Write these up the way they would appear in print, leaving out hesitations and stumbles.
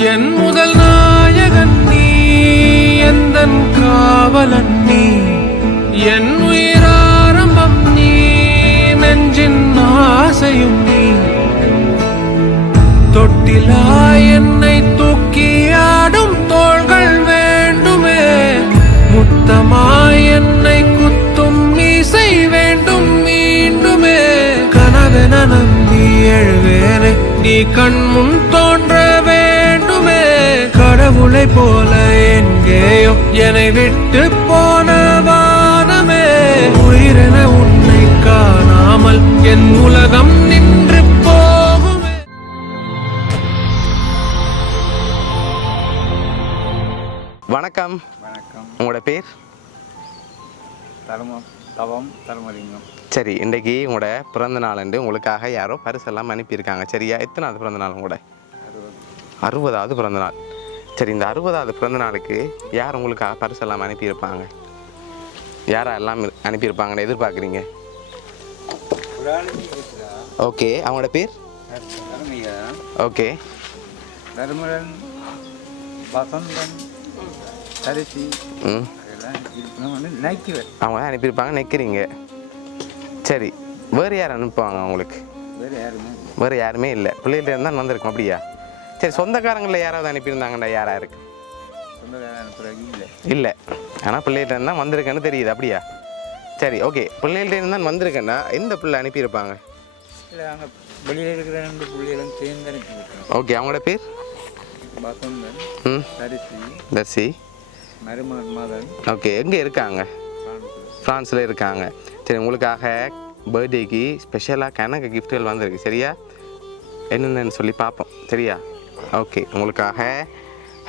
என் முதல் நாயகன் நீ, எந்தன் காவலன் நீ, என் உயிராரம்பம் நீ, நெஞ்சின் ஆசையும் நீ. தொட்டிலா என்னை தூக்கியாடும் தோள்கள் வேண்டுமே, முத்தமாய் என்னை குத்தும் மீசை வேண்டும் மீண்டுமே. கனவென நம்பி எழுவேனே, நீ கண் முன் தோன்ற வேண்டுமே. கடவுளை போல எங்கேயோ என்னை விட்டு போன வானமே, உயிரென உன்னை காணாமல் என் உலகம் நின்று போகுமே. வணக்கம். வணக்கம். உங்களோட பேர்? தர்மலிங்கம். சரி, இன்றைக்கு உங்களோட பிறந்த நாள் உங்களுக்காக யாரோ பரிசெல்லாம் அனுப்பியிருக்காங்க. சரியா? எத்தனாவது பிறந்த நாள் உங்களோட? 60வது பிறந்த நாள். சரி, இந்த 60வது பிறந்த நாளுக்கு யார் உங்களுக்காக பரிசெல்லாம் அனுப்பியிருப்பாங்க? யாரா எல்லாம் அனுப்பியிருப்பாங்கன்னு எதிர்பார்க்குறீங்க? ஓகே, அவங்களோட பேர்? ஓகே. தர்மரன், வசந்தன், சரிசி, அவங்க தான் அனுப்பியிருப்பாங்க. நிற்கிறீங்க. சரி, வேறு யார் அனுப்புவாங்க உங்களுக்கு? வேறு யாருமே இல்லை. பிள்ளைகிட்ட இருந்தால் வந்திருக்கும். அப்படியா? சரி, சொந்தக்காரங்களில் யாராவது அனுப்பியிருந்தாங்கண்டா? யாராக இருக்கு? இல்லை, ஆனால் பிள்ளைகிட்ட இருந்தால் வந்திருக்கேன்னு தெரியுது. அப்படியா? சரி, ஓகே. பிள்ளைகிட்ட இருந்தால் வந்திருக்கேன்னா எந்த பிள்ளை அனுப்பியிருப்பாங்க? வெளியில் இருக்கிற 2 பிள்ளைகளும் சேர்ந்து அனுப்பியிருக்கேன். ஓகே, அவங்களோட பேர்? வசந்தன், தர்சி, மருமகன். ஓகே. எங்கே இருக்காங்க? ஃப்ரான்ஸில் இருக்காங்க. சரி, உங்களுக்காக பர்த்டேக்கு ஸ்பெஷலாக கணக்கு கிஃப்ட்டுகள் வந்திருக்கு. சரியா? என்னென்னு சொல்லி பார்ப்போம். சரியா? ஓகே, உங்களுக்காக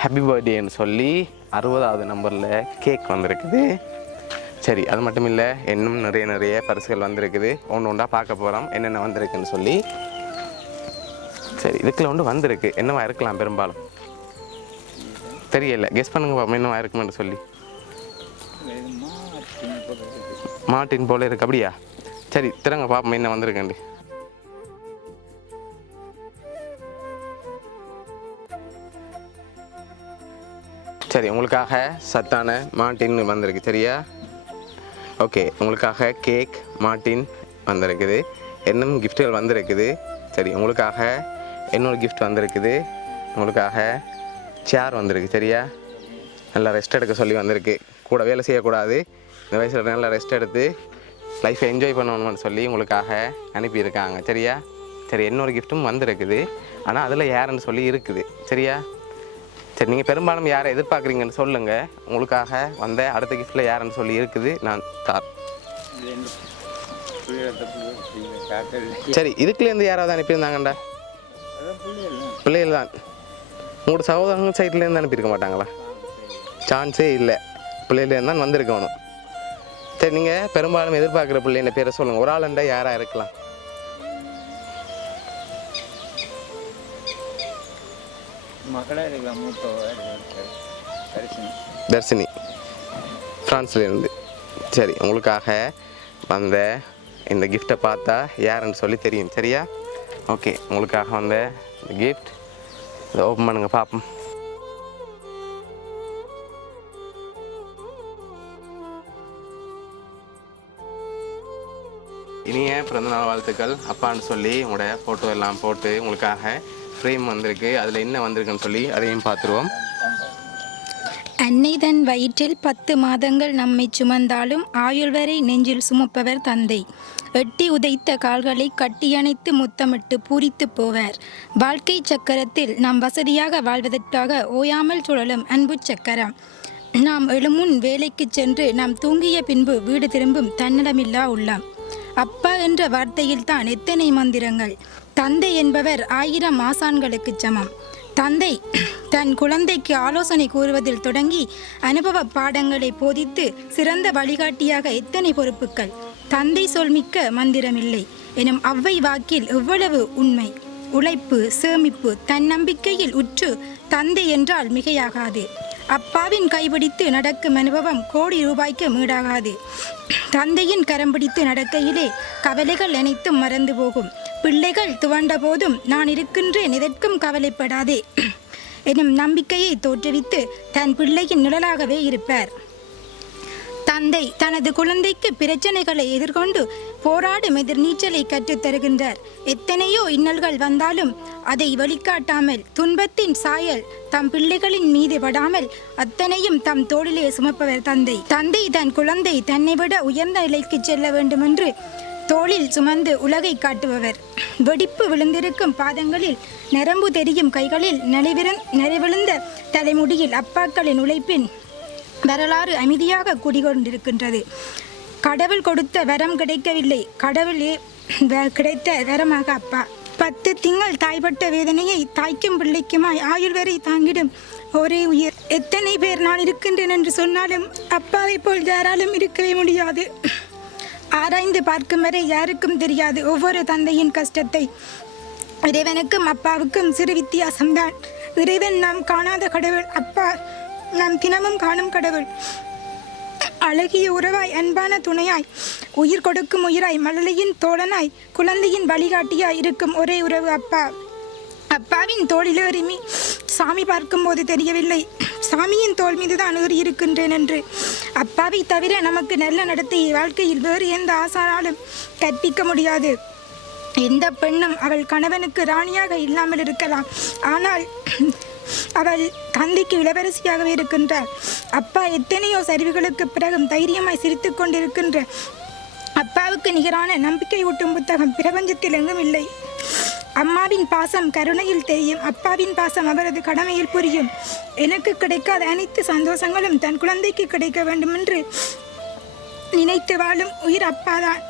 ஹாப்பி பர்த்டேன்னு சொல்லி 60வது நம்பரில் கேக் வந்திருக்குது. சரி, அது மட்டும் இல்லை, இன்னும் நிறைய பரிசுகள் வந்திருக்குது. ஒன்று ஒன்றா பார்க்க போகிறோம் என்னென்ன வந்திருக்குன்னு சொல்லி. சரி, இதுக்குள்ள ஒன்று வந்திருக்கு. என்னவா இருக்கலாம்? பெரும்பாலும் தெரியல. கெஸ் பண்ணுங்க பாப்போம் என்னவா இருக்குமென்னு சொல்லி. மார்டின் போல இருக்கு. அப்படியா? சரி, திறங்க பாப்போம் என்ன வந்திருக்கேன். சரி, உங்களுக்காக சத்தான மார்டின் வந்திருக்கு. சரியா? ஓகே, உங்களுக்காக கேக் மார்டின் வந்திருக்குது. இன்னும் கிஃப்ட்டுகள் வந்திருக்குது. சரி, உங்களுக்காக இன்னொரு கிஃப்ட் வந்திருக்குது. உங்களுக்காக சேர் வந்திருக்கு. சரியா? நல்லா ரெஸ்ட் எடுக்க சொல்லி வந்திருக்கு. கூட வேலை செய்யக்கூடாது, இந்த வயசில் நல்லா ரெஸ்ட் எடுத்து லைஃப்பை என்ஜாய் பண்ணணும்னு சொல்லி உங்களுக்காக அனுப்பியிருக்காங்க. சரியா? சரி, இன்னொரு கிஃப்ட்டும் வந்திருக்குது. ஆனால் அதில் யாருன்னு சொல்லி இருக்குது. சரியா? சரி, நீங்கள் பெரும்பாலும் யாரை எதிர்பார்க்குறீங்கன்னு சொல்லுங்கள். உங்களுக்காக வந்த அடுத்த கிஃப்ட்டில் யாருன்னு சொல்லி இருக்குது. நான் தார். சரி, இதுக்குலேருந்து யாராவது அனுப்பியிருந்தாங்கண்டா? பிள்ளைகள் தான். உங்களோட சகோதரங்கள் சைட்லேருந்து அனுப்பியிருக்க மாட்டாங்களா? சான்ஸே இல்லை. பிள்ளையிலேருந்து தான் வந்திருக்கணும். சரி, நீங்கள் பெரும்பாலும் எதிர்பார்க்குற பிள்ளைங்க பேரை சொல்லுங்கள். ஒரு ஆளுண்டா யாராக இருக்கலாம்? தர்ஷினி, ஃப்ரான்ஸ்லேருந்து. சரி, உங்களுக்காக வந்த இந்த கிஃப்டை பார்த்தா யாருன்னு சொல்லி தெரியும். சரியா? ஓகே, உங்களுக்காக வந்த இந்த கிஃப்ட் இதை ஓப்பன் பண்ணுங்க பார்ப்போம். இனிய பிறந்தநாள் வாழ்த்துக்கள் அப்பான்னு சொல்லி உங்களோட ஃபோட்டோ எல்லாம் போட்டு உங்களுக்காக ஃப்ரேம் வந்திருக்கு. அதில் என்ன வந்திருக்குன்னு சொல்லி அதையும் பார்த்துருவோம். அன்னை தன் வயிற்றில் 10 மாதங்கள் நம்மை சுமந்தாலும் ஆயுள் வரை நெஞ்சில் சுமப்பவர் தந்தை. எட்டி உதைத்த கால்களை கட்டியணைத்து முத்தமிட்டு பூரித்து போவார். வாழ்க்கை சக்கரத்தில் நாம் வசதியாக வாழ்வதற்காக ஓயாமல் சுழலும் அன்பு சக்கரம். நாம் எழுமுன் வேலைக்கு சென்று நாம் தூங்கிய பின்பு வீடு திரும்பும் தன்னலமில்லா உள்ளம். அப்பா என்ற வார்த்தையில்தான் எத்தனை மந்திரங்கள். தந்தை என்பவர் 1000 ஆசான்களுக்கு சமம். தந்தை தன் குழந்தைக்கு ஆலோசனை கூறுவதில் தொடங்கி அனுபவ பாடங்களை போதித்து சிறந்த வழிகாட்டியாக எத்தனை பொறுப்புகள். தந்தை சொல்மிக்க மந்திரமில்லை எனும் அவ்வை வாக்கில் எவ்வளவு உண்மை. உழைப்பு, சேமிப்பு, தன்னம்பிக்கையில் உற்று தந்தை என்றால் மிகையாகாது. அப்பாவின் கைபிடித்து நடக்கும் அனுபவம் கோடி ரூபாய்க்கு மீடாகாது. தந்தையின் கரம் பிடித்து நடக்கையிலே கவலைகள் அனைத்தும் மறந்து போகும். பிள்ளைகள் துவண்ட போதும் நான் இருக்கின்றேன், எதற்கும் கவலைப்படாதே. எனும் நம்பிக்கையை தோற்றுவித்து தன் பிள்ளையின் நிழலாகவே இருப்பார். தந்தை தனது குழந்தைக்கு பிரச்சனைகளை எதிர்கொண்டு போராடும் எதிர்நீச்சலை கற்றுத் தருகின்றார். எத்தனையோ இன்னல்கள் வந்தாலும் அதை வெளிக்காட்டாமல், துன்பத்தின் சாயல் தம் பிள்ளைகளின் மீது படாமல் அத்தனையும் தம் தோளிலே சுமப்பவர் தந்தை. தந்தை தன் குழந்தை தன்னை விட உயர்ந்த நிலைக்கு செல்ல வேண்டுமென்று தோளில் சுமந்து உலகை காட்டுபவர். வெடிப்பு விழுந்திருக்கும் பாதங்களில், நரம்பு தெரியும் கைகளில், நிறைவிழுந்த தலைமுடியில் அப்பாக்களின் உழைப்பின் வரலாறு அமைதியாக குடிகொண்டிருக்கின்றது. கடவுள் கொடுத்த வரம் கிடைக்கவில்லை, கடவுளே கிடைத்த வரமாக அப்பா. 10 திங்கள் தாய்ப்பட்ட வேதனையை தாய்க்கும் பிள்ளைக்குமாய் ஆயுள் வரை தாங்கிடும் ஒரே உயிர். எத்தனை பேர் நான் இருக்கின்றேன் என்று சொன்னாலும் அப்பாவை போல் யாராலும் இருக்கவே முடியாது. ஆராய்ந்து பார்க்கும் வரை யாருக்கும் தெரியாது ஒவ்வொரு தந்தையின் கஷ்டத்தை. இறைவனுக்கும் அப்பாவுக்கும் சிறு வித்தியாசம்தான். இறைவன் நாம் காணாத கடவுள், அப்பா நாம் தினமும் காணும் கடவுள். அழகிய உறவாய், அன்பான துணையாய், உயிர் கொடுக்கும் உயிராய், மழலையின் தோழனாய், குழந்தையின் வழிகாட்டியாய் இருக்கும் ஒரே உறவு அப்பா. அப்பாவின் தோளிலேறி சாமி பார்க்கும்போது தெரியவில்லை சாமியின் தோள் மீது தான் ஏறி இருக்கின்றேன் என்று. அப்பாவை தவிர நமக்கு நல்ல நடத்தையை வாழ்க்கையில் வேறு எந்த ஆசானாலும் கற்பிக்க முடியாது. எந்த பெண்ணும் அவள் கணவனுக்கு ராணியாக இல்லாமல் இருக்கலாம், ஆனால் அவள் தந்தைக்கு இளவரசியாகவே இருக்கின்றார். அப்பா எத்தனையோ சரிவுகளுக்கு பிறகும் தைரியமாய் சிரித்து கொண்டிருக்கின்ற அப்பாவுக்கு நிகரான நம்பிக்கை ஊட்டும் புத்தகம் பிரபஞ்சத்தில் எங்கும் இல்லை. அம்மாவின் பாசம் கருணையில் தெரியும், அப்பாவின் பாசம் அவரது கடமையில் புரியும். எனக்கு கிடைக்காத அனைத்து சந்தோஷங்களும் தன் குழந்தைக்கு கிடைக்க வேண்டும் என்று நினைத்து வாழும் உயிர் அப்பாதான்.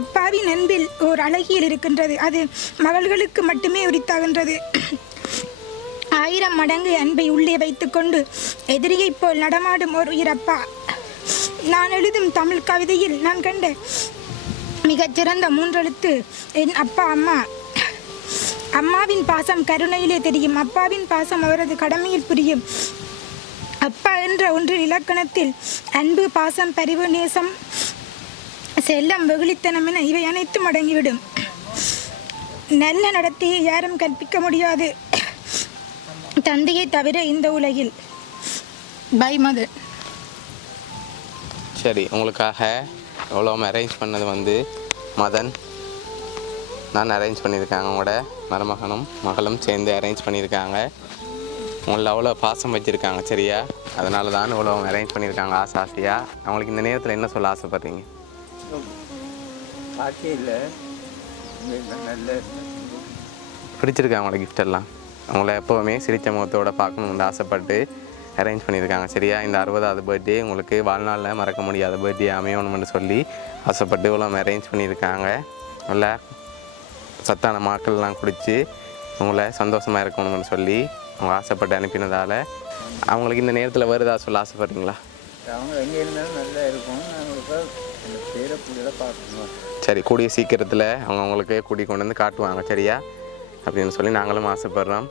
அப்பாவின் அன்பில் ஓர் அழகியல் இருக்கின்றது, அது மகள்களுக்கு மட்டுமே உரித்தாகின்றது. 1000 மடங்கு அன்பை உள்ளே வைத்துக்கொண்டு எதிரியைப் போல் நடமாடும் ஒரு உயிரப்பா. நான் எழுதும் தமிழ் கவிதையில் நான் கண்ட மிகச்சிறந்த 3 எழுத்து என் அப்பா அம்மா. அம்மாவின் பாசம் கருணையிலே தெரியும், அப்பாவின் பாசம் அவரது கடமையில் புரியும். அப்பா என்ற ஒன்றின் இலக்கணத்தில் அன்பு, பாசம், பரிவு, நேசம், செல்லம், வெகுளித்தனம் என இவை அனைத்தும் அடங்கிவிடும். நல்ல நடத்தையை யாரும் கற்பிக்க முடியாது, தந்தையை தவிர இந்த உலகில். By mother. சரி, உங்களுக்காக எவ்வளோ அரேஞ்ச் பண்ணது வந்து மதன் நான் அரேஞ்ச் பண்ணியிருக்காங்க. உங்களோட மருமகனும் மகளும் சேர்ந்து அரேஞ்ச் பண்ணியிருக்காங்க. உங்களை அவ்வளோ பாசம் வச்சுருக்காங்க, சரியா? அதனால தான் இவ்வளோ அரேஞ்ச் பண்ணியிருக்காங்க ஆசையாக. அவங்களுக்கு இந்த நேரத்தில் என்ன சொல்ல ஆசைப்பட்றீங்க? பிடிச்சிருக்காங்க அவங்களோட கிஃப்டெல்லாம். அவங்கள எப்போவுமே சிரிச்ச முகத்தோடு பார்க்கணுன்னு ஆசைப்பட்டு அரேஞ்ச் பண்ணியிருக்காங்க, சரியா? இந்த 60வது பர்த்டே உங்களுக்கு வாழ்நாளில் மறக்க முடியாத பர்த்டே அமையணும்னு சொல்லி ஆசைப்பட்டு இவ்வளோ அரேஞ்ச் பண்ணியிருக்காங்க. நல்லா சத்தான மாக்கள்லாம் குடித்து உங்களை சந்தோஷமாக இருக்கணும்னு சொல்லி அவங்க ஆசைப்பட்டு அனுப்பினதால் அவங்களுக்கு இந்த நேரத்தில் வருதா சொல்ல ஆசைப்படுறீங்களா? அவங்க எங்கே இருந்தாலும் நல்லா இருக்கும், பேர பிள்ளைகளை பார்க்கணும். சரி, கூடிய சீக்கிரத்தில் அவங்க அவங்களுக்கு கூட்டி கொண்டு வந்து காட்டுவாங்க, சரியா? அப்படின்னு சொல்லி நாங்களும் ஆசைப்படுறோம்.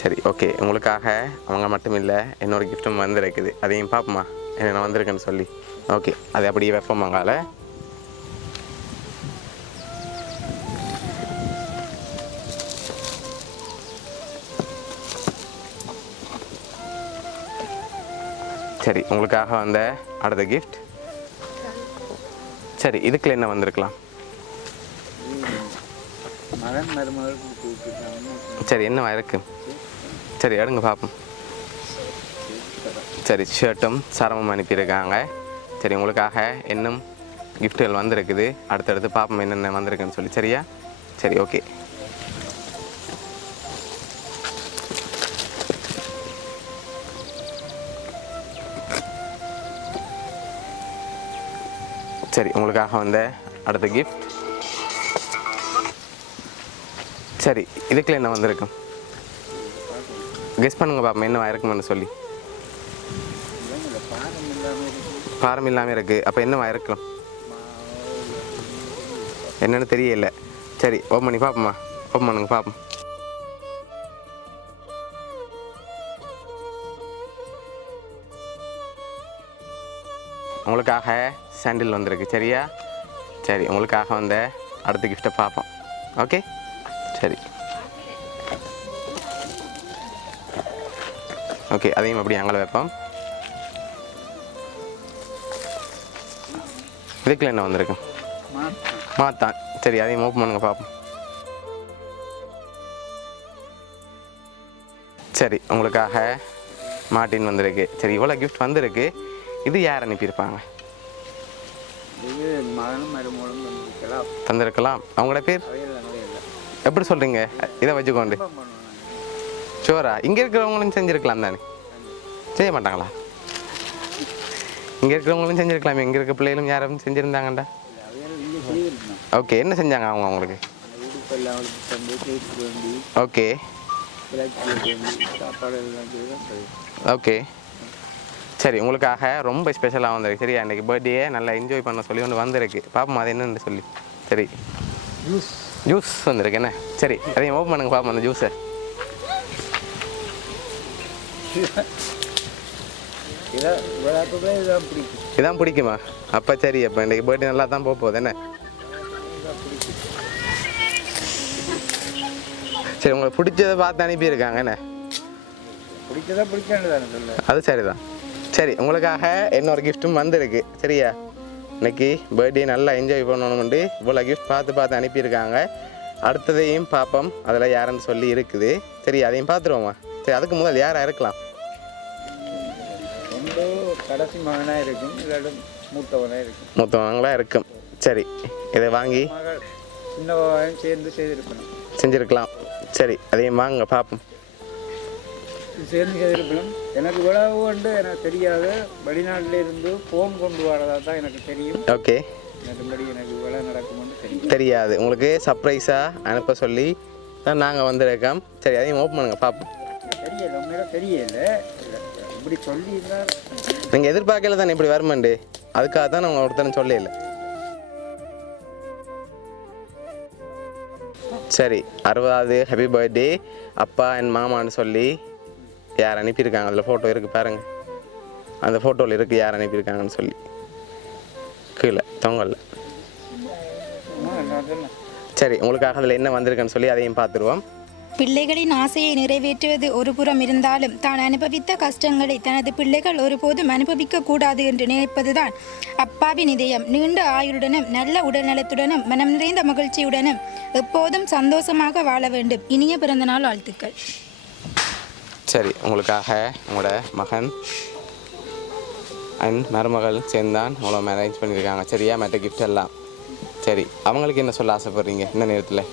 சரி, ஓகே. உங்களுக்காக அவங்க மட்டும் இல்லை, என்னோட கிஃப்ட்டும் வந்துருக்குது, அதையும் பார்ப்போமா என்ன வந்திருக்குன்னு சொல்லி. ஓகே, அதை அப்படியே வைப்போமாங்கால. சரி, உங்களுக்காக வந்த அடுத்த கிஃப்ட். சரி, இதுக்குள்ள என்ன வந்திருக்கலாம்? சரி, என்னவா இருக்கு? சரி, எடுங்க பார்ப்போம். சரி, ஷர்ட்டும் சரமும் அனுப்பியிருக்காங்க. சரி, உங்களுக்காக இன்னும் கிஃப்ட்டுகள் வந்திருக்குது. அடுத்தடுத்து பார்ப்போம் என்னென்ன வந்திருக்குன்னு சொல்லி, சரியா? சரி, ஓகே. சரி, உங்களுக்காக வந்த அடுத்த கிஃப்ட். சரி, இதுக்குள்ள என்ன வந்திருக்கும்? கெஸ் பண்ணுங்க பாப்பா, என்ன இருக்குமென்னு சொல்லி. பாரம் இல்லாமல் இருக்குது. அப்போ என்னவா இருக்கலாம்? என்னன்னு தெரியல. சரி, ஓப்பன் பண்ணி பார்ப்போம்மா. ஓப்பன் பண்ணுங்க பார்ப்போம். உங்களுக்காக சாண்டில் வந்திருக்கு, சரியா? சரி, உங்களுக்காக வந்த அடுத்த கிஃப்ட்டை பார்ப்போம். ஓகே, சரி. ஓகே, அதையும் அப்படி அங்கே வைப்போம். இதுக்குள்ள என்ன வந்திருக்கு? மாத்தான். சரி, அதையும் ஓப்பன் பண்ணுங்க பார்ப்போம். சரி, உங்களுக்காக மார்ட்டின் வந்திருக்கு. சரி, இவ்வளோ கிஃப்ட் வந்திருக்கு. இது யார் அனுப்பியிருப்பாங்க? இது மகனும் மருமகளும் தந்திருக்கலாம். அவங்களோட பேர் எப்படி சொல்கிறீங்க? இதை வச்சுக்கொண்டு ஷோரா? இங்கே இருக்கிறவங்களும் செஞ்சுருக்கலாம் தானே? செய்ய மாட்டாங்களா? இங்கே இருக்கிறவங்களும் செஞ்சுருக்கலாமே. இங்கே இருக்க பிள்ளைகளும் யாரும் செஞ்சுருந்தாங்கண்டா. ஓகே, என்ன செஞ்சாங்க அவங்க அவங்களுக்கு? ஓகே ஓகே சரி, உங்களுக்காக ரொம்ப ஸ்பெஷலாக வந்திருக்கு. சரியா, இன்றைக்கி பர்த்டே நல்லா என்ஜாய் பண்ண சொல்லி ஒன்று வந்திருக்கு. பார்ப்போம் அது என்னன்னு சொல்லி. சரி, ஜூஸ் வந்திருக்கு என்ன? சரி, அதையும் ஓப்பன் பண்ணுங்க பார்ப்போம் அந்த ஜூஸை. இதான் பிடிக்குமா? அப்போ சரி, அப்போ இன்றைக்கி பர்த்டே நல்லா தான் போகுது என்ன? சரி, உங்களுக்கு பிடிச்சதை பார்த்து அனுப்பியிருக்காங்க என்ன? பிடிச்சதா பிடிக்காது சொல்ல. அது சரிதான். சரி, உங்களுக்காக இன்னொரு கிஃப்ட்டும் வந்திருக்கு. சரியா, இன்னைக்கு பர்த்டே நல்லா என்ஜாய் பண்ணணும்னு இவ்வளோ கிஃப்ட் பார்த்து அனுப்பியிருக்காங்க. அடுத்ததையும் பார்ப்போம் அதில் யாருன்னு சொல்லி இருக்குது. சரி, அதையும் பார்த்துருவோமா? சரி, அதுக்கு முதல் யாராக இருக்கலாம்? ரொம்ப கடைசி மகனாக இருக்கும், இல்லாட்டும் மூத்தவனாக இருக்கும். மூத்தவங்களாக இருக்கும். சரி, இதை வாங்கி மகள் சின்னவன் சேர்ந்து செய்திருக்கணும். செஞ்சுருக்கலாம். சரி, அதையும் வாங்க பார்ப்போம். சேர்ந்து செய்திருக்கணும். எனக்கு இவ்வளவு வந்து எனக்கு தெரியாது. வெளிநாட்டில் இருந்து ஃபோன் கொண்டு வரதா தான் எனக்கு தெரியும். ஓகே, மற்றபடி எனக்கு இவ்வளோ நடக்கும்னு தெரியாது. உங்களுக்கு சர்ப்ரைஸாக அனுப்ப சொல்லி தான் நாங்கள் வந்திருக்கோம். சரி, அதையும் ஓப்பன் பண்ணுங்க பார்ப்போம். தெரியல, உண்மையில தெரியல. இப்படி சொல்லியிருந்தால் நீங்கள் எதிர்பார்க்கல தானே இப்படி வருமாண்டு. அதுக்காக தான் நான் ஒருத்தரும் சொல்லல. சரி, 60வது ஹாப்பி பர்த்டே அப்பா என் மாமான்னு சொல்லி யார் அனுப்பியிருக்காங்க? அதில் ஃபோட்டோ இருக்குது பாருங்கள். அந்த ஃபோட்டோவில் இருக்குது யார் அனுப்பியிருக்காங்கன்னு சொல்லி. கீழே தொங்கல்ல. சரி, உங்களுக்காக அதில் என்ன வந்திருக்குன்னு சொல்லி அதையும் பார்த்துருவோம். பிள்ளைகளின் ஆசையை நிறைவேற்றுவது ஒரு புறம் இருந்தாலும் தான் அனுபவித்த கஷ்டங்களை தனது பிள்ளைகள் ஒருபோதும் அனுபவிக்க கூடாது என்று நினைப்பதுதான் அப்பாவின் இதயம். நீண்ட ஆயுளுடனும் நல்ல உடல் நலத்துடனும் மனம் நிறைந்த மகிழ்ச்சியுடனும் எப்போதும் சந்தோஷமாக வாழ வேண்டும். இனிய பிறந்தநாள் வாழ்த்துக்கள். சரி, உங்களுக்காக உங்களோட மகன் அண்ட் மருமகள் சேர்ந்தான் உங்களை அரேஞ்ச் பண்ணியிருக்காங்க. சரியா, மற்ற கிஃப்ட் எல்லாம். சரி, அவங்களுக்கு என்ன சொல்ல ஆசைப்படுறீங்க இந்த நேரத்தில்?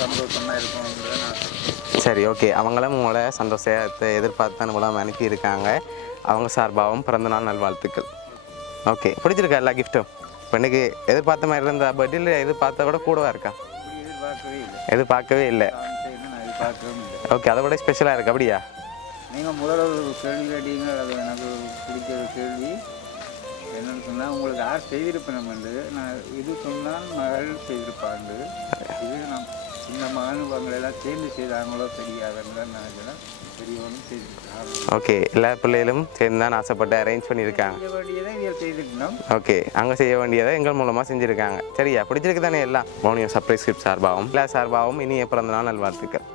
சந்தோஷமாக இருக்கும். சரி, ஓகே. அவங்களும் உங்களை சந்தோஷத்தை எதிர்பார்த்து தான் உங்களை அனுப்பியிருக்காங்க. அவங்க சார்பாகவும் பிறந்தநாள் நல்வாழ்த்துக்கள். ஓகே, பிடிச்சிருக்கா எல்லா கிஃப்ட்டும்? இப்போ இன்றைக்கி எதிர்பார்த்த மாதிரி இருந்தா பர்த்டேல எதிர்பார்த்த விட கூடவா இருக்கா? எதிர்பார்க்கவே இல்லை. ஓகே, அதை விட ஸ்பெஷலாக இருக்கு. அப்படியா? நீங்கள் முதல்ல ஒரு கேள்வி கேட்டீங்க, அது எனக்கு பிடிச்ச ஒரு கேள்வி. என்னென்னு சொன்னால், உங்களுக்கு யார் செய்திருப்பேன் வந்து நான் இது சொன்னால் மகள் செய்திருப்பாண்டு. இது நான் சின்ன மகன் இவங்களெல்லாம் சேர்ந்து செய்தாங்களோ தெரியாதுன்னு தான் நினைக்கிறேன். பெரியவனும் செய்திருக்காங்க. ஓகே, எல்லா பிள்ளைகளும் சேர்ந்து தான் ஆசைப்பட்டு அரேஞ்ச் பண்ணியிருக்காங்க. செய்ய வேண்டியதை இதில் செய்திருக்கணும். ஓகே, அங்கே செய்ய வேண்டியதை எங்கள் மூலமாக செஞ்சுருக்காங்க. சரியா, பிடிச்சிருக்கு தானே எல்லாம்? மோனியோ சர்ப்ரைஸ் கிஃப்ட் சார்பாகவும் எல்லா சார்பாகவும் இனிய பிறந்தநாள் நல்வாழ்த்துக்கள்.